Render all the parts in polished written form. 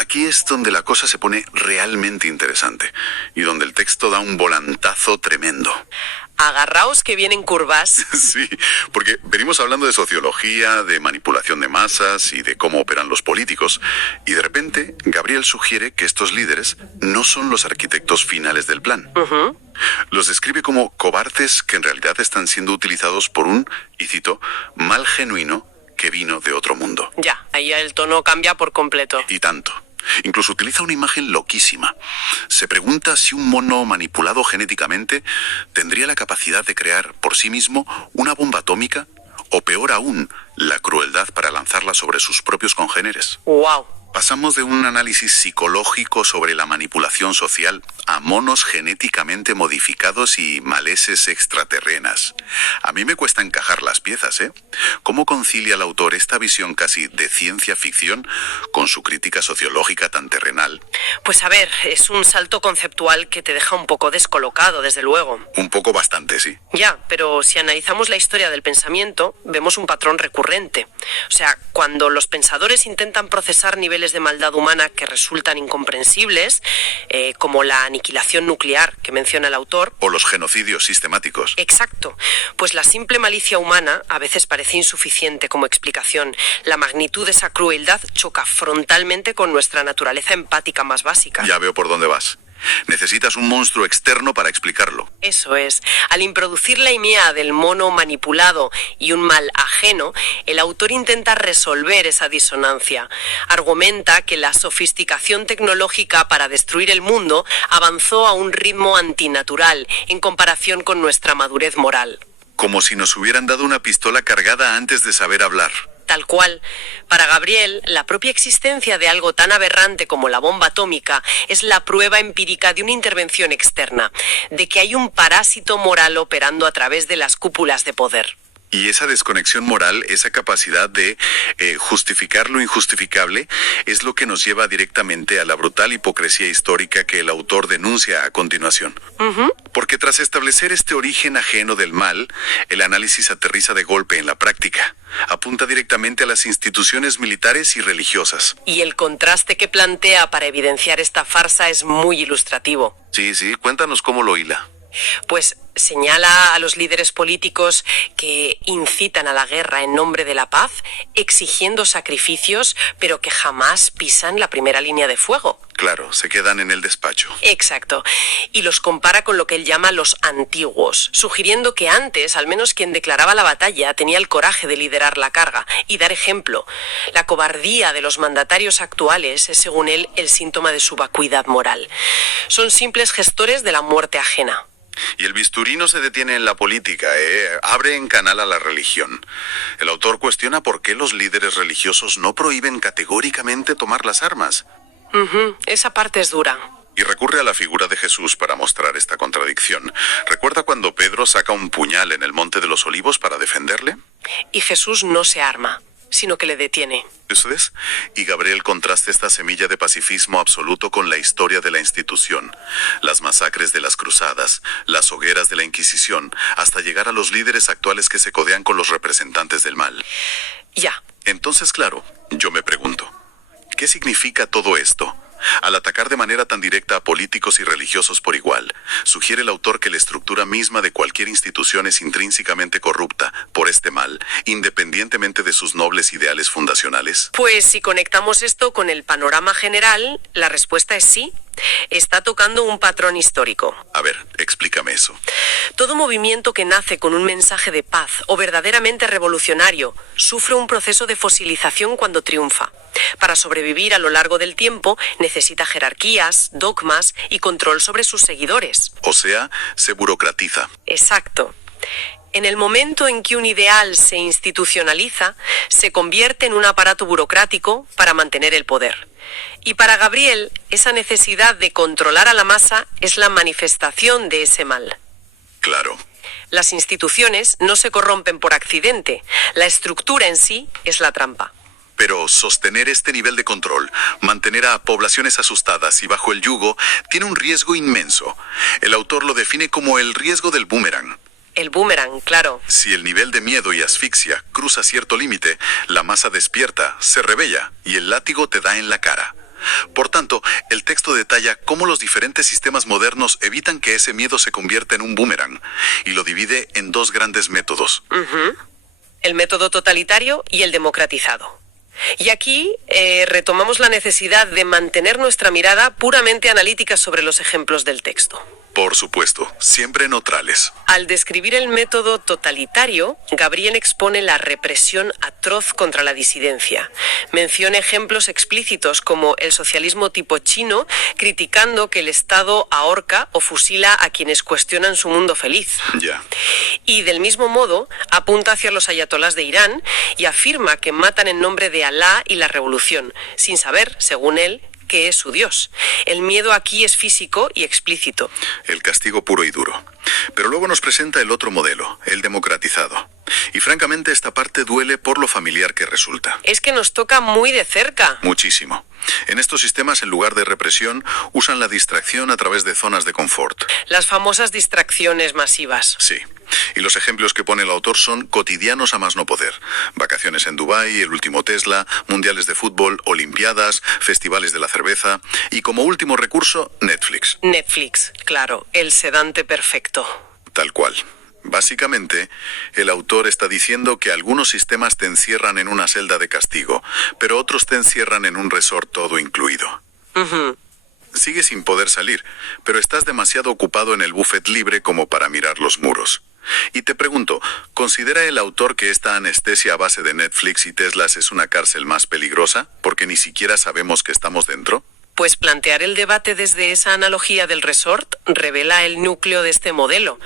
aquí es donde la cosa se pone realmente interesante y donde el texto da un volantazo tremendo. Agarraos que vienen curvas. Sí, porque venimos hablando de sociología, de manipulación de masas y de cómo operan los políticos. Y de repente, Gabriel sugiere que estos líderes no son los arquitectos finales del plan. Los describe como cobardes que en realidad están siendo utilizados por un, y cito, mal genuino que vino de otro mundo. Ya, ahí el tono cambia por completo. Y tanto. Incluso utiliza una imagen loquísima. Se pregunta si un mono manipulado genéticamente tendría la capacidad de crear por sí mismo una bomba atómica o, peor aún, la crueldad para lanzarla sobre sus propios congéneres. ¡Wow! Pasamos de un análisis psicológico sobre la manipulación social a monos genéticamente modificados y maleses extraterrenas. A mí me cuesta encajar las piezas, ¿eh? ¿Cómo concilia el autor esta visión casi de ciencia ficción con su crítica sociológica tan terrenal? Pues a ver, es un salto conceptual que te deja un poco descolocado, desde luego. Un poco bastante, sí. Ya, pero si analizamos la historia del pensamiento, vemos un patrón recurrente. O sea, cuando los pensadores intentan procesar niveles de maldad humana que resultan incomprensibles, como la aniquilación nuclear que menciona el autor. O los genocidios sistemáticos. Exacto. Pues la simple malicia humana a veces parece insuficiente como explicación. La magnitud de esa crueldad choca frontalmente con nuestra naturaleza empática más básica. Ya veo por dónde vas. Necesitas un monstruo externo para explicarlo. Eso es. Al introducir la idea del mono manipulado y un mal ajeno, el autor intenta resolver esa disonancia. Argumenta que la sofisticación tecnológica para destruir el mundo avanzó a un ritmo antinatural en comparación con nuestra madurez moral. Como si nos hubieran dado una pistola cargada antes de saber hablar. Tal cual. Para Gabriel, la propia existencia de algo tan aberrante como la bomba atómica es la prueba empírica de una intervención externa, de que hay un parásito moral operando a través de las cúpulas de poder. Y esa desconexión moral, esa capacidad de justificar lo injustificable, es lo que nos lleva directamente a la brutal hipocresía histórica que el autor denuncia a continuación. Porque tras establecer este origen ajeno del mal, el análisis aterriza de golpe en la práctica. Apunta directamente a las instituciones militares y religiosas. Y el contraste que plantea para evidenciar esta farsa es muy ilustrativo. Sí, cuéntanos cómo lo hila. Pues señala a los líderes políticos que incitan a la guerra en nombre de la paz, exigiendo sacrificios, pero que jamás pisan la primera línea de fuego. Claro, se quedan en el despacho. Exacto. Y los compara con lo que él llama los antiguos, sugiriendo que antes, al menos quien declaraba la batalla, tenía el coraje de liderar la carga y dar ejemplo. La cobardía de los mandatarios actuales es, según él, el síntoma de su vacuidad moral. Son simples gestores de la muerte ajena. Y el bisturí no se detiene en la política, abre en canal a la religión. El autor cuestiona por qué los líderes religiosos no prohíben categóricamente tomar las armas. Esa parte es dura. Y recurre a la figura de Jesús para mostrar esta contradicción. ¿Recuerda cuando Pedro saca un puñal en el Monte de los Olivos para defenderle? Y Jesús no se arma, sino que le detiene. Eso es. Y Gabriel contrasta esta semilla de pacifismo absoluto con la historia de la institución, las masacres de las cruzadas, las hogueras de la Inquisición, hasta llegar a los líderes actuales que se codean con los representantes del mal. Ya. Entonces, claro, yo me pregunto, ¿qué significa todo esto? Al atacar de manera tan directa a políticos y religiosos por igual, sugiere el autor que la estructura misma de cualquier institución es intrínsecamente corrupta por este mal, independientemente de sus nobles ideales fundacionales. Pues si conectamos esto con el panorama general, la respuesta es sí. Está tocando un patrón histórico. A ver, explícame eso. Todo movimiento que nace con un mensaje de paz o verdaderamente revolucionario sufre un proceso de fosilización cuando triunfa. Para sobrevivir a lo largo del tiempo necesita jerarquías, dogmas y control sobre sus seguidores. O sea, se burocratiza. Exacto. En el momento en que un ideal se institucionaliza, se convierte en un aparato burocrático para mantener el poder. Y para Gabriel, esa necesidad de controlar a la masa es la manifestación de ese mal. Claro. Las instituciones no se corrompen por accidente. La estructura en sí es la trampa. Pero sostener este nivel de control, mantener a poblaciones asustadas y bajo el yugo, tiene un riesgo inmenso. El autor lo define como el riesgo del boomerang. El boomerang, claro. Si el nivel de miedo y asfixia cruza cierto límite, la masa despierta, se rebella y el látigo te da en la cara. Por tanto, el texto detalla cómo los diferentes sistemas modernos evitan que ese miedo se convierta en un boomerang, y lo divide en dos grandes métodos. El método totalitario y el democratizado. Y aquí retomamos la necesidad de mantener nuestra mirada puramente analítica sobre los ejemplos del texto. Por supuesto, siempre neutrales. Al describir el método totalitario, Gabriel expone la represión atroz contra la disidencia. Menciona ejemplos explícitos como el socialismo tipo chino, criticando que el Estado ahorca o fusila a quienes cuestionan su mundo feliz. Ya. Y del mismo modo, apunta hacia los ayatolás de Irán y afirma que matan en nombre de Alá y la revolución, sin saber, según él, que es su Dios. El miedo aquí es físico y explícito. El castigo puro y duro. Pero luego nos presenta el otro modelo, el democratizado. Y francamente esta parte duele por lo familiar que resulta. Es que nos toca muy de cerca. Muchísimo. En estos sistemas, en lugar de represión, usan la distracción a través de zonas de confort. Las famosas distracciones masivas. Sí. Y los ejemplos que pone el autor son cotidianos a más no poder. Vacaciones en Dubái, el último Tesla, mundiales de fútbol, olimpiadas, festivales de la cerveza y como último recurso, Netflix. Netflix, claro, el sedante perfecto. Tal cual. Básicamente, el autor está diciendo que algunos sistemas te encierran en una celda de castigo, pero otros te encierran en un resort todo incluido. Sigues sin poder salir, pero estás demasiado ocupado en el buffet libre como para mirar los muros. Y te pregunto, ¿considera el autor que esta anestesia a base de Netflix y Teslas es una cárcel más peligrosa, porque ni siquiera sabemos que estamos dentro? Pues plantear el debate desde esa analogía del resort revela el núcleo de este modelo.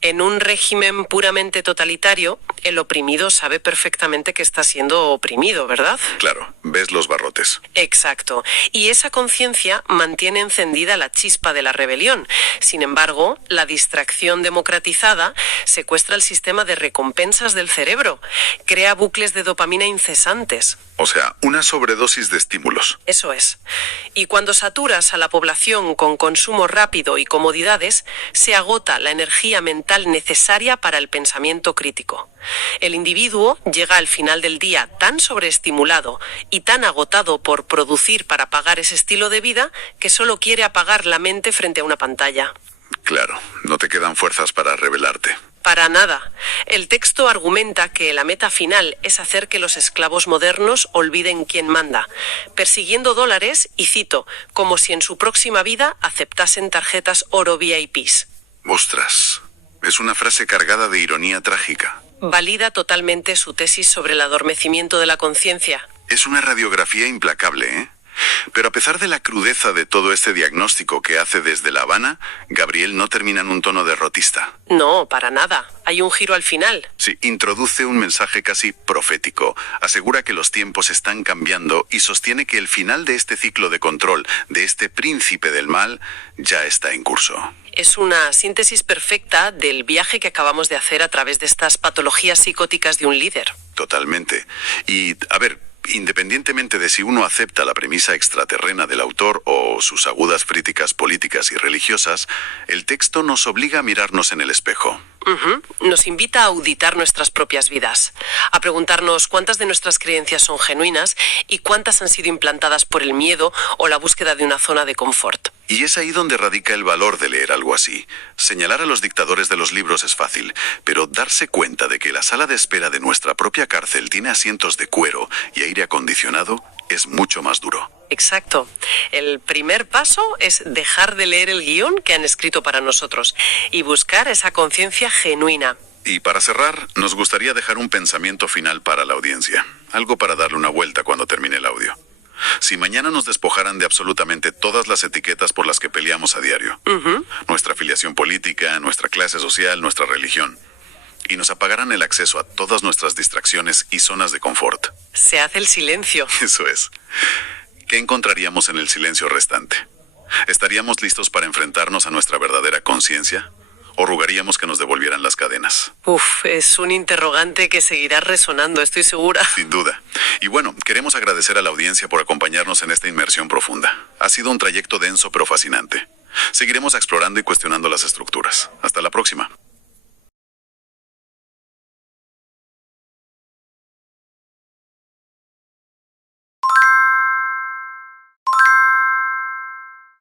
En un régimen puramente totalitario, el oprimido sabe perfectamente que está siendo oprimido, ¿verdad? Claro, ves los barrotes. Exacto. Y esa conciencia mantiene encendida la chispa de la rebelión. Sin embargo, la distracción democratizada secuestra el sistema de recompensas del cerebro, crea bucles de dopamina incesantes. O sea, una sobredosis de estímulos. Eso es. Y cuando saturas a la población con consumo rápido y comodidades, se agota la energía mental necesaria para el pensamiento crítico. El individuo llega al final del día tan sobreestimulado y tan agotado por producir para pagar ese estilo de vida que solo quiere apagar la mente frente a una pantalla. Claro, no te quedan fuerzas para rebelarte. Para nada. El texto argumenta que la meta final es hacer que los esclavos modernos olviden quién manda, persiguiendo dólares y, cito, como si en su próxima vida aceptasen tarjetas oro VIPs. Ostras, es una frase cargada de ironía trágica. Valida totalmente su tesis sobre el adormecimiento de la conciencia. Es una radiografía implacable, ¿eh? Pero a pesar de la crudeza de todo este diagnóstico que hace desde La Habana, Gabriel no termina en un tono derrotista. No, para nada. Hay un giro al final. Sí, introduce un mensaje casi profético. Asegura que los tiempos están cambiando y sostiene que el final de este ciclo de control, de este príncipe del mal, ya está en curso. Es una síntesis perfecta del viaje que acabamos de hacer a través de estas patologías psicóticas de un líder. Totalmente. Y, a ver, independientemente de si uno acepta la premisa extraterrena del autor o sus agudas críticas políticas y religiosas, el texto nos obliga a mirarnos en el espejo. Nos invita a auditar nuestras propias vidas, a preguntarnos cuántas de nuestras creencias son genuinas y cuántas han sido implantadas por el miedo o la búsqueda de una zona de confort. Y es ahí donde radica el valor de leer algo así. Señalar a los dictadores de los libros es fácil, pero darse cuenta de que la sala de espera de nuestra propia cárcel tiene asientos de cuero y aire acondicionado es mucho más duro. Exacto. El primer paso es dejar de leer el guión que han escrito para nosotros y buscar esa conciencia genuina. Y para cerrar, nos gustaría dejar un pensamiento final para la audiencia. Algo para darle una vuelta cuando termine el audio. Si mañana nos despojaran de absolutamente todas las etiquetas por las que peleamos a diario, nuestra afiliación política, nuestra clase social, nuestra religión, y nos apagaran el acceso a todas nuestras distracciones y zonas de confort. Se hace el silencio. Eso es. ¿Qué encontraríamos en el silencio restante? ¿Estaríamos listos para enfrentarnos a nuestra verdadera conciencia? ¿O rogaríamos que nos devolvieran las cadenas? Es un interrogante que seguirá resonando, estoy segura. Sin duda. Y bueno, queremos agradecer a la audiencia por acompañarnos en esta inmersión profunda. Ha sido un trayecto denso pero fascinante. Seguiremos explorando y cuestionando las estructuras. Hasta la próxima.